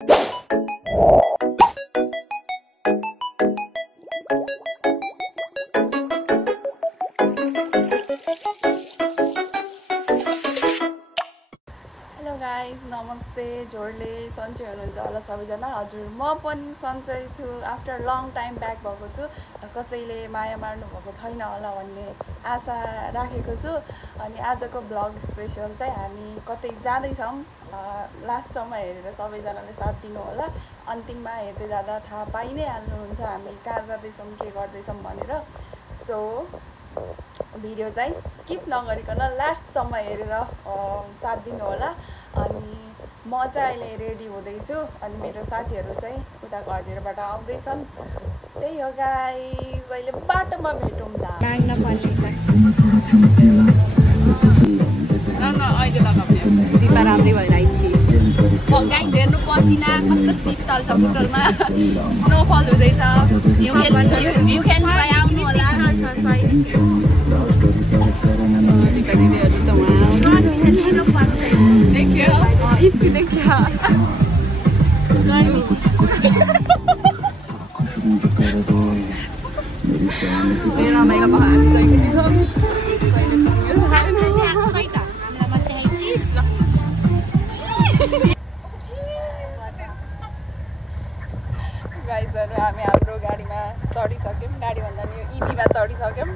Guys नमस्ते जोडले सन्चै हुनुहुन्छ होला सबैजना हजुर म पनि सन्चै छु आफ्टर लङ टाइम ब्याक भएको छु कसैले माया मार्नु भएको छैन होला भन्ने आशा राखेको छु अनि आजको ब्लग स्पेशल चाहिँ हामी कतै जाँदैछौँ लास्टसम्म हेरेर सबैजनाले साथ दिनु होला अन्तिममा हेर्दै जाँदा थाहा पाइ नै हाल्नुहुन्छ हामी कहाँ जाँदैछौँ के गर्दैछौँ भनेर सो भिडियो चाहिँ स्किप नगरिकन लास्टसम्म हेरेर साथ दिनु होला अनि म चाहिँ अहिले रेडी हुँदैछु अनि मेरो साथीहरू चाहिँ उता घरतिरबाट आउँदैछन् त्यही हो गाइस अहिले बाटोमा भेटौँला अहिले लगाउने दिपा राम्रै भइरहेको छ गाइस हेर्नु पसिना कस्तो शीतल छ बुटलमा स्नोफल हुँदैछ यु क्यान आउनु होला दिदीहरू त रमाइलो गाइजहरू हामी हाम्रो गाडीमा चढिसक्यौँ गाडी भन्दा नि यो इभीमा चढिसक्यौँ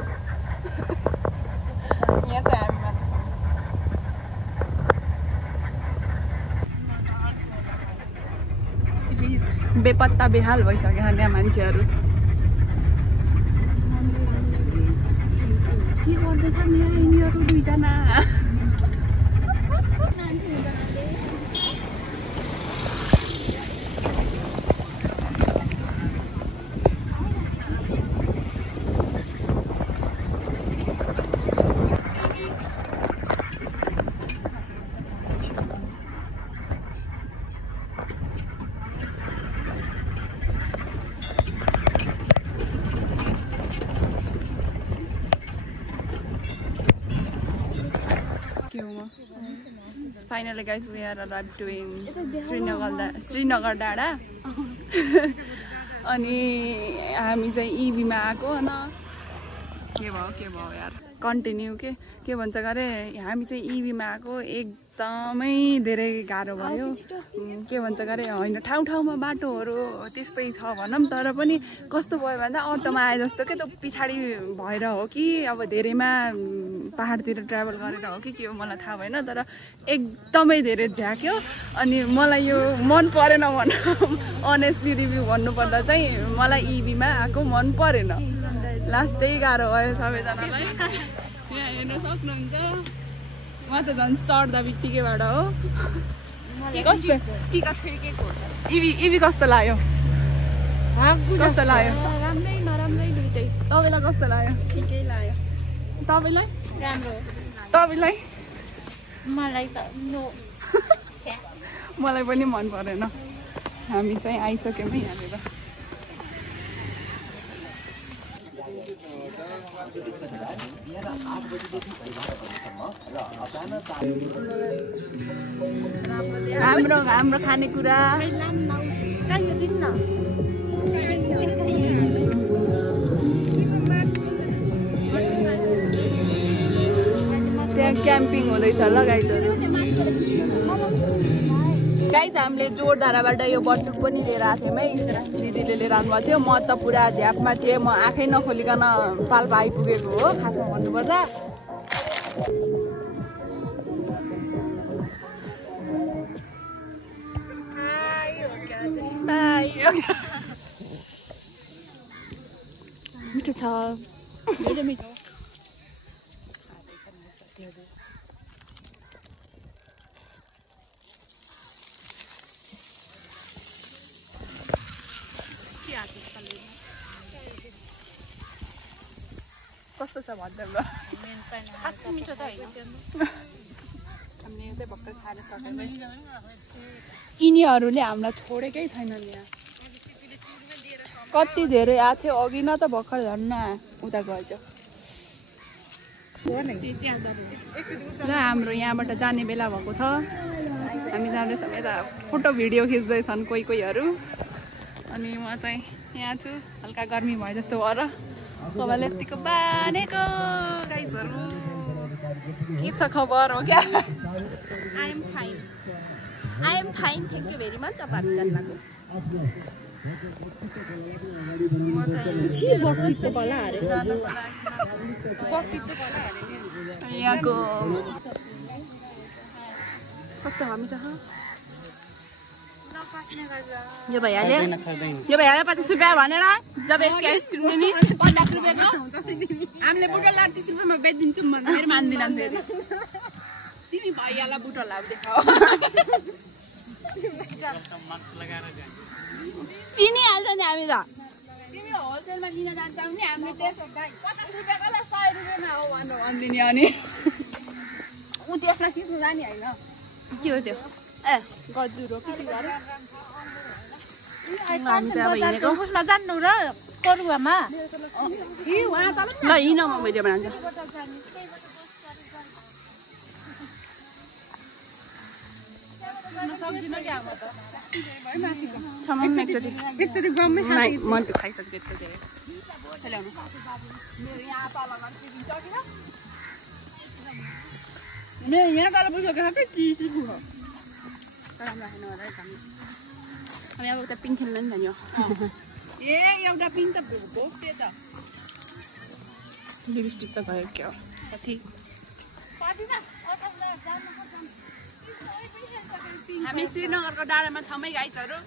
यहाँ चाहिँ हामी बेपत्ता बेहाल भइसक्यो यहाँ मान्छेहरू के गर्दैछन् यिनीहरू दुईजना Finally guys, we are arrived doing Srinagar डाँडा अनि हामी चाहिँ इभीमा आएको हैन के भयो यार कन्टिन्यू के भन्छ गरे हामी चाहिँ इभीमा आएको एकदमै धेरै गाह्रो भयो के भन्छ गरे हैन ठाउँमा बाटोहरू त्यस्तै छ भनौं तर पनि कस्तो भयो भन्दा अटोमा आए जस्तो के त पिछाडी भएर हो कि अब धेरैमा पहाडतिर ट्राभल गरेर हो कि के हो मलाई थाहा भएन तर एकदमै धेरै झ्याक्यो अनि मलाई यो मन परेन अनेस्टली रिभ्यू भन्नुपर्दा चाहिँ मलाई इभीमा आएको मन परेन लास्टै गाह्रो भयो सबैजनालाई यहाँ हेर्न सक्नुहुन्छ म त झन् चढ्दा बित्तिकैबाट हो कस्तो टिकट फेकेको इभी कस्तो लाग्यो कस्तो लाग्यो राम्रै नराम्रै दुईटै तपाईलाई कस्तो लाग्यो ठिकै लाग्यो तपाईलाई राम्रो तपाईलाई मलाई त नो मलाई पनि मन परेन हामी चाहिँ आइसक्यौँ है यहाँनिर हाम्रो खानेकुरा त्यहाँ क्याम्पिङ हुँदैछ ल गाइजहरू गाइज हामीले जोरधाराबाट यो बटुक पनि लिएर आएको थियौँ है दिदीले लिएर आउनुभएको थियो म त पुरा झ्यापमा थिएँ म आँखै नखोलिकन पाल्पा आइपुगेको हो खासमा भन्नुपर्दा मिठो छ धेरै मिठो कस्तो छ भन्दै ल मिठो त होइन हामीले चाहिँ भर्खर खाएर सकेको यिनीहरूले हामीलाई छोडेकै छैनन् यहाँ कति धेरै आएको थियो अघि न त भर्खर झन् उता गएछ ल हाम्रो यहाँबाट जाने बेला भएको छ हामी जाँदैछौँ यता फोटो भिडियो खिच्दैछन् कोही कोहीहरू अनि म चाहिँ यहाँ छु हल्का गर्मी भयो जस्तो भएर कपाल यतिको बानेको गाइसहरू के छ खबर हो क्या I am fine. Thank you very much. अब हामी जान्नको म चाहिँ बक्तिको कला हारे यहाँको कस्तो हामी छ यो भइहाल्यो 25 रुपियाँ भनेर जब एक आइसक्रिम नि 50 रुपियाँको हामीले बुटल ला 30 रुपियाँमा बेचिदिन्छौँ भन्दा फेरि मान्दिनन् फेरि तिमी भैयालाई बुटल लाउ देखाऊ चिनी हाल्छ नि हामी त तिमी होलसेलमा लिन जान्छौ नि हामीले त्यसो 50 रुपियाँको ला 100 रुपियाँमा हो भनेर भन्दिने अनि उ त्यसमा खिच्नु जाने हैन के हो त्यो ए गजुरो के गरे हामी त अब हिँडेको उसमा जान्नु र करुवामा ल हिँड म भिडियो बनाउँछु एकचोटि गम्मै म त खाइसक्छु एकचोटि मेरो यहाँ तल पुगिसक्यो खै चिसी पुग्यो राम्रो खानु होला है हामी अब उता पिङ खेल्नु नि भन्यो ए एउटा पिङ त भोक्टे त लिपस्टिक त गयो क्या साथी हामी श्रीनगरको डाँडामा छौँ है गाइजहरू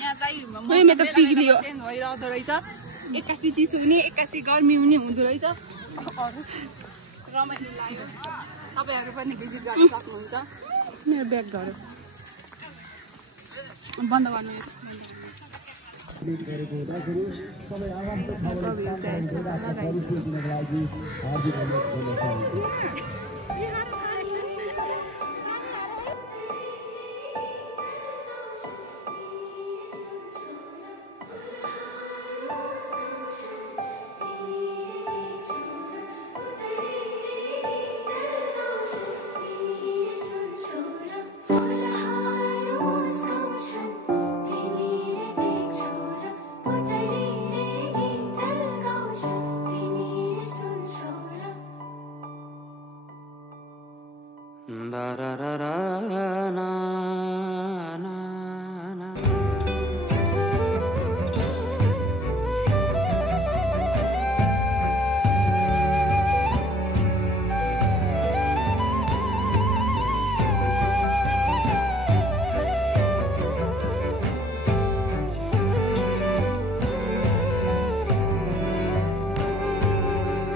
यहाँ चाहिँ चेन्ज भइरहँदो रहेछ एक्कासी चिसो हुने एक्कासी गर्मी हुने हुँदो रहेछ रमाइलो लाग्यो तपाईँहरू पनि भिजिट गर्न सक्नुहुन्छ मेरो ब्याग गऱ्यो बन्द गर्नु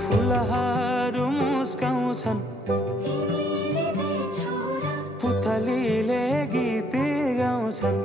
फुलहरू मुस्काउँछन् पुतलीले गीत गाउँछन्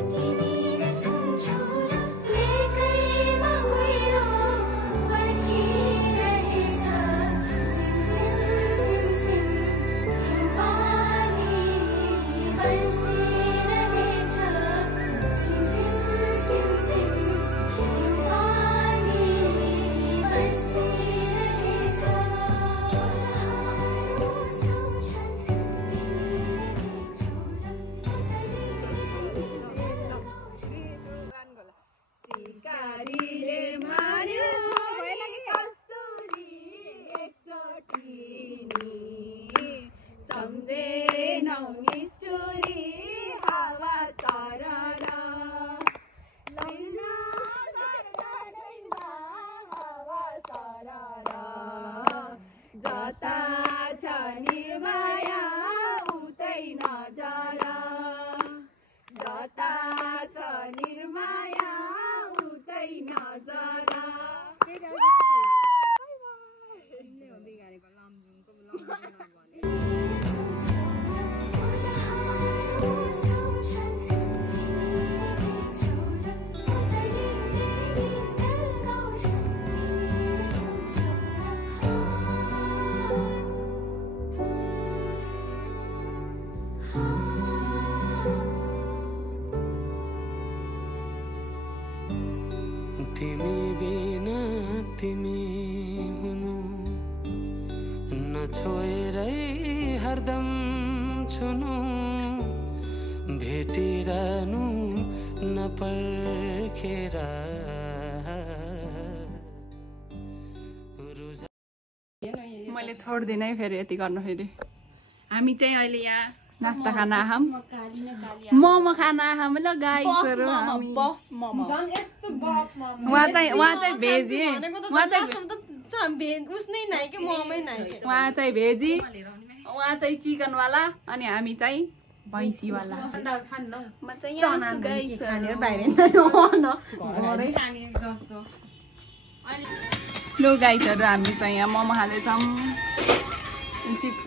तिमी बिना तिमी हुनु छोएरै हरदम छुनु भेटिरहनु नपर्खेर मैले छोड्दिनँ है फेरि यति गर्नु फेरि हामी चाहिँ अहिले यहाँ नास्ता खाना आहाम मोमो खाना आहाम ल गाइसहरु उहाँ चाहिँ भेजी उहाँ चाहिँ भेजी उहाँ चाहिँ चिकन वाला अनि हामी चाहिँ भैँसी वाला म चाहिँ यहाँ छु गाइसहरु लो गाइसहरु हामी चाहिँ यहाँ मोमो खाँदैछौँ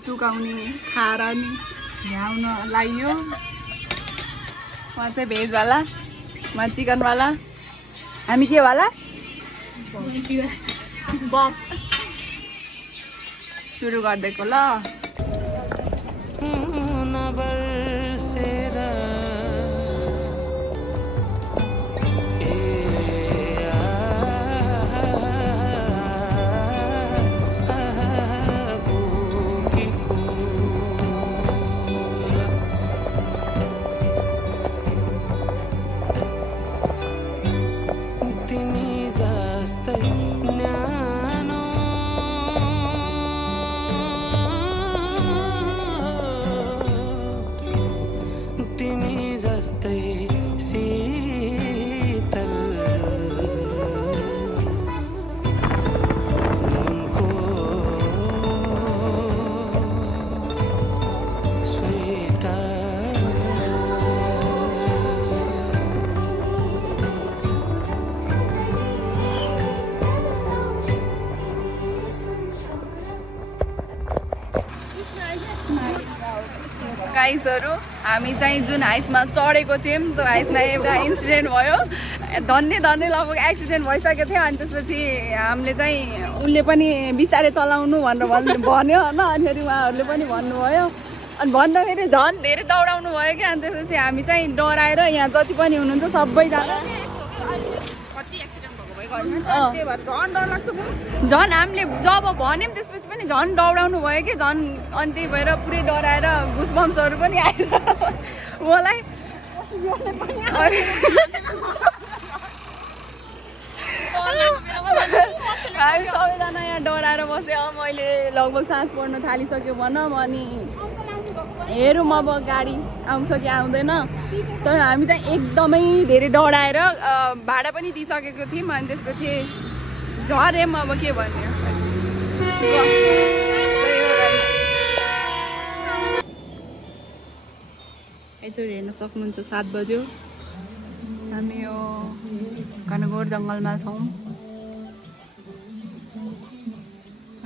चुकाउने खाएर नि भ्याउन लाग्यो उहाँ चाहिँ भेज वाला म चिकन वाला हामी के वाला सुरु गरिदिएको ल गाइसहरु हामी चाहिँ जुन हाइसमा चढेको थियौँ त्यो हाइसमा एउटा इन्सिडेन्ट भयो धन्य लगभग एक्सिडेन्ट भइसकेको थियो अनि त्यसपछि हामीले चाहिँ उनले पनि बिस्तारै चलाउनु भनेर भन्यो होइन अनि फेरि उहाँहरूले पनि भन्नुभयो अनि भन्दाखेरि झन् धेरै दौडाउनु भयो क्या अनि त्यसपछि हामी चाहिँ डराएर यहाँ जति पनि हुनुहुन्छ सबैजना झन् हामीले जब भन्यौँ त्यसपछि पनि झन् दौडाउनु भयो कि झन् अनि त्यही भएर पुरै डराएर घुसबम्सहरू पनि आएर मलाई हामी सबैजना यहाँ डराएर बस्यो मैले लगभग सास पर्न थालिसक्यो भनौँ अनि हेरौँ अब गाडी आउँछ कि आउँदैन तर हामी चाहिँ एकदमै धेरै डराएर भाडा पनि दिइसकेको थियौँ अनि त्यसपछि झर्यौँ अब के भन्यो एकचोटि हेर्न सक्नुहुन्छ 7 बज्यो हामी यो घनघोर जङ्गलमा छौँ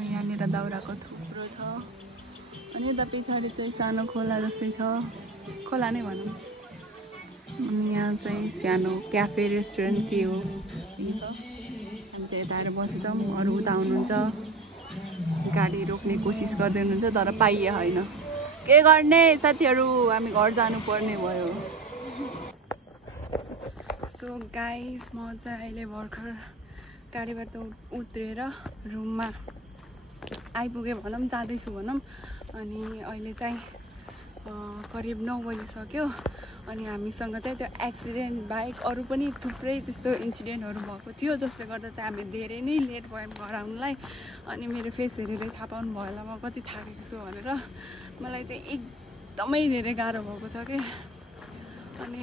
यहाँनिर दाउराको थुप्रो छ अनि यता पछाडि चाहिँ सानो खोला जस्तै छ खोला नै भनौँ अनि यहाँ चाहिँ सानो क्याफे रेस्टुरेन्ट के हो हामी चाहिँ यता आएर बसेछौँ अरू उता हुनुहुन्छ गाडी रोक्ने कोसिस गर्दै हुनुहुन्छ तर पाइए होइन के गर्ने साथीहरू हामी घर जानुपर्ने भयो सो गाइस म चाहिँ अहिले भर्खर गाडीबाट उत्रेर रुममा आइपुगेँ भनौँ जाँदैछु भनौँ अनि अहिले चाहिँ करिब 9 बजिसक्यो अनि हामीसँग चाहिँ त्यो एक्सिडेन्ट बाहेक अरू पनि थुप्रै त्यस्तो इन्सिडेन्टहरू भएको थियो जसले गर्दा चाहिँ हामी धेरै नै लेट भयौँ घर आउनुलाई अनि मेरो फेस हेरेरै थाहा पाउनु भयो होला म कति थाकेको छु भनेर मलाई चाहिँ एकदमै धेरै गाह्रो भएको छ कि अनि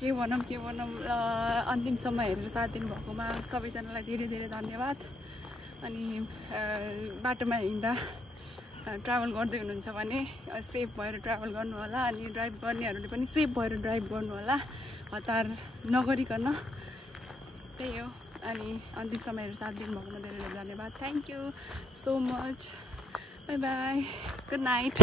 के भनौँ अन्तिमसम्म हेरेर साथ दिनुभएकोमा सबैजनालाई धेरै धेरै धन्यवाद अनि बाटोमा हिँड्दा ट्राभल गर्दै हुनुहुन्छ भने सेफ भएर ट्राभल गर्नु होला अनि ड्राइभ गर्नेहरूले पनि सेफ भएर ड्राइभ गर्नु होला हतार नगरिकन त्यही हो अनि अन्तिम समयहरू साथ दिनुभएकोमा धेरै धेरै धन्यवाद thank you so much by by good night